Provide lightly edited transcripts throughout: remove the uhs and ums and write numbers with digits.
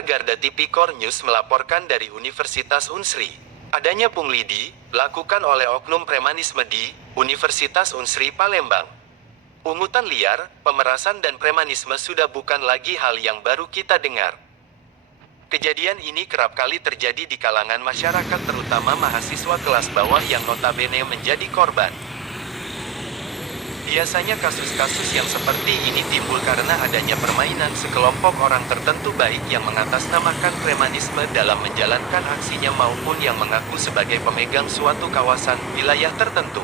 Reporter Garda Tipikor News melaporkan dari Universitas Unsri. Adanya pungli dilakukan oleh oknum premanisme di Universitas Unsri Palembang. Pungutan liar, pemerasan dan premanisme sudah bukan lagi hal yang baru kita dengar. Kejadian ini kerap kali terjadi di kalangan masyarakat terutama mahasiswa kelas bawah yang notabene menjadi korban. Biasanya kasus-kasus yang seperti ini timbul karena adanya permainan sekelompok orang tertentu baik yang mengatasnamakan premanisme dalam menjalankan aksinya maupun yang mengaku sebagai pemegang suatu kawasan wilayah tertentu.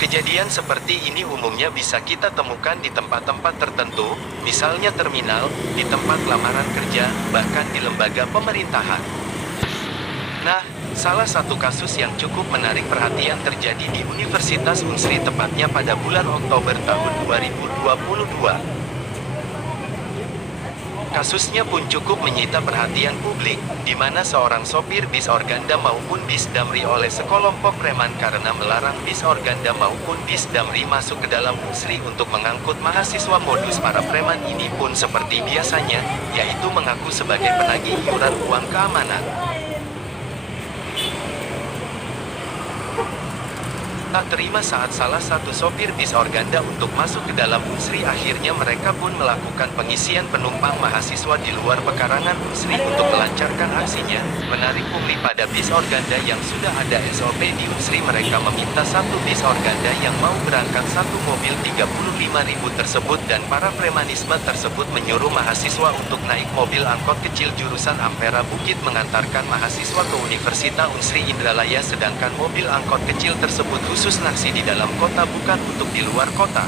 Kejadian seperti ini umumnya bisa kita temukan di tempat-tempat tertentu, misalnya terminal, di tempat lamaran kerja, bahkan di lembaga pemerintahan. Nah, salah satu kasus yang cukup menarik perhatian terjadi di Universitas Unsri tepatnya pada bulan Oktober tahun 2022. Kasusnya pun cukup menyita perhatian publik, di mana seorang sopir bis Organda maupun bis Damri oleh sekelompok preman karena melarang bis Organda maupun bis Damri masuk ke dalam Unsri untuk mengangkut mahasiswa. Modus para preman ini pun seperti biasanya, yaitu mengaku sebagai penagih iuran uang keamanan. Tak terima saat salah satu sopir bis Organda untuk masuk ke dalam Unsri, akhirnya mereka pun melakukan pengisian penumpang mahasiswa di luar pekarangan Unsri untuk melancarkan aksinya, menarik pungli pada bis Organda yang sudah ada SOP di Unsri. Mereka meminta satu bis Organda yang mau berangkat satu mobil 35.000 tersebut dan para premanisme tersebut menyuruh mahasiswa untuk naik mobil angkot kecil jurusan Ampera Bukit mengantarkan mahasiswa ke Universitas Unsri Indralaya, sedangkan mobil angkot kecil tersebut khusus naksi di dalam kota bukan untuk di luar kota.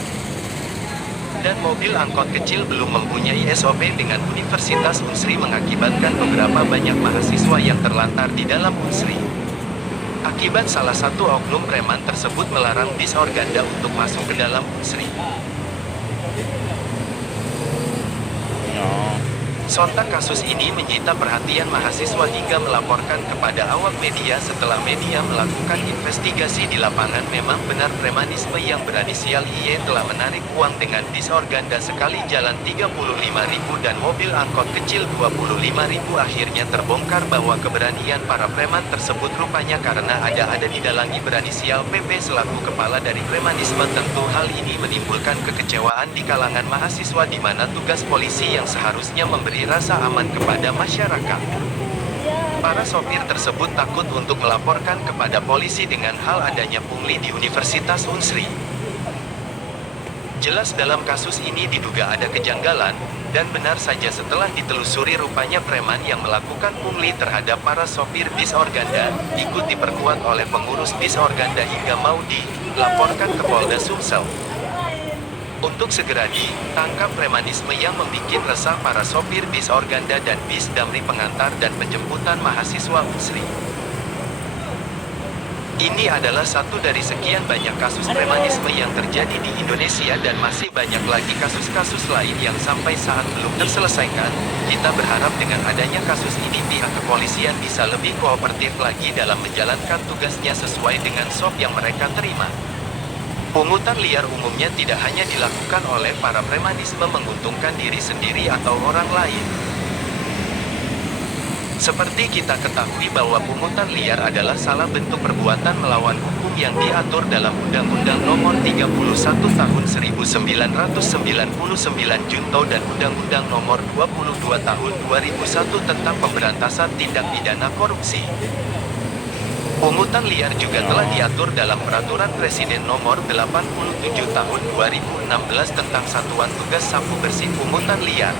Dan mobil angkot kecil belum mempunyai SOP dengan Universitas Unsri mengakibatkan beberapa banyak mahasiswa yang terlantar di dalam Unsri. Akibat salah satu oknum preman tersebut melarang bis Organda untuk masuk ke dalam Unsri. Sontak kasus ini menyita perhatian mahasiswa hingga melaporkan kepada awak media. Setelah media melakukan investigasi di lapangan, memang benar premanisme yang berinisial IY telah menarik uang dengan bis Organda sekali jalan 35.000 dan mobil angkot kecil 25.000. Akhirnya terbongkar bahwa keberanian para preman tersebut rupanya karena ada didalangi berinisial PP selaku kepala dari premanisme. Tentu hal ini menimbulkan kekecewaan di kalangan mahasiswa, di mana tugas polisi yang seharusnya memberi rasa aman kepada masyarakat. Para sopir tersebut takut untuk melaporkan kepada polisi dengan hal adanya pungli di Universitas Unsri. Jelas dalam kasus ini diduga ada kejanggalan, dan benar saja setelah ditelusuri rupanya preman yang melakukan pungli terhadap para sopir bis Organda ikut diperkuat oleh pengurus bis Organda hingga mau dilaporkan ke Polda Sumsel untuk segera ditangkap premanisme yang membuat resah para sopir bis Organda dan bis Damri pengantar dan penjemputan mahasiswa Unsri. Ini adalah satu dari sekian banyak kasus premanisme yang terjadi di Indonesia dan masih banyak lagi kasus-kasus lain yang sampai saat belum terselesaikan. Kita berharap dengan adanya kasus ini pihak kepolisian bisa lebih kooperatif lagi dalam menjalankan tugasnya sesuai dengan SOP yang mereka terima. Pungutan liar umumnya tidak hanya dilakukan oleh para premanisme menguntungkan diri sendiri atau orang lain. Seperti kita ketahui bahwa pungutan liar adalah salah bentuk perbuatan melawan hukum yang diatur dalam Undang-Undang Nomor 31 Tahun 1999 Junto dan Undang-Undang Nomor 22 Tahun 2001 tentang Pemberantasan Tindak Pidana Korupsi. Pungutan liar juga telah diatur dalam Peraturan Presiden Nomor 87 Tahun 2016 tentang Satuan Tugas Sapu Bersih Pungutan Liar.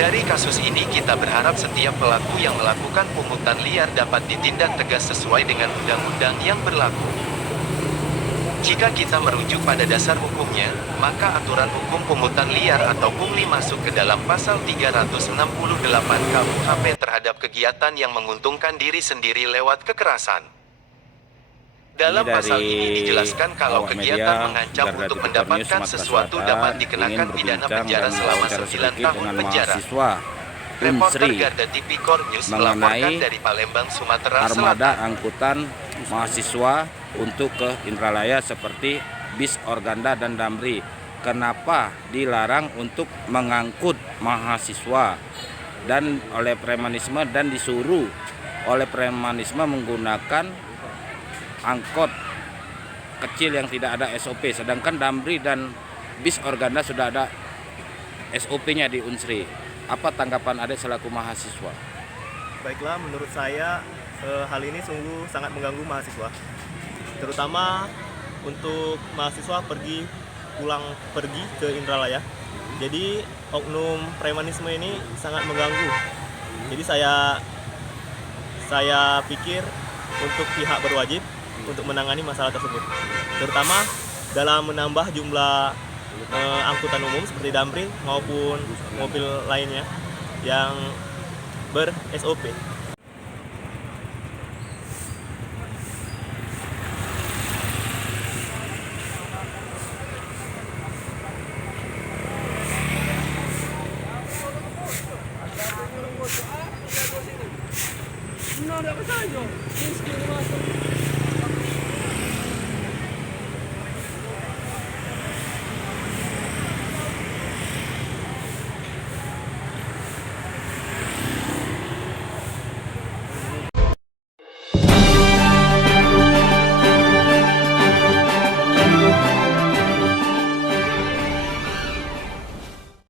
Dari kasus ini kita berharap setiap pelaku yang melakukan pungutan liar dapat ditindak tegas sesuai dengan undang-undang yang berlaku. Jika kita merujuk pada dasar hukumnya, maka aturan hukum pungutan liar atau pungli masuk ke dalam pasal 368 KUHP terhadap kegiatan yang menguntungkan diri sendiri lewat kekerasan. Dalam pasal ini dijelaskan kalau kegiatan mengancam untuk mendapatkan sesuatu dapat dikenakan pidana penjara selama 9 tahun penjara. Reporter Garda Tipikor News melaporkan dari Palembang, Sumatera Selatan. Armada angkutan mahasiswa untuk ke Indralaya seperti bis Organda dan Damri. Kenapa dilarang untuk mengangkut mahasiswa? dan oleh premanisme dan disuruh oleh premanisme menggunakan angkot kecil yang tidak ada SOP, sedangkan Damri dan bis Organda sudah ada SOP-nya di Unsri. Apa tanggapan Adek selaku mahasiswa? Baiklah, menurut saya hal ini sungguh sangat mengganggu mahasiswa, terutama untuk mahasiswa pergi ke Indralaya. Jadi oknum premanisme ini sangat mengganggu. Jadi saya pikir untuk pihak berwajib untuk menangani masalah tersebut, terutama dalam menambah jumlah angkutan umum seperti Damri maupun mobil lainnya yang ber-SOP. No, no, no, no.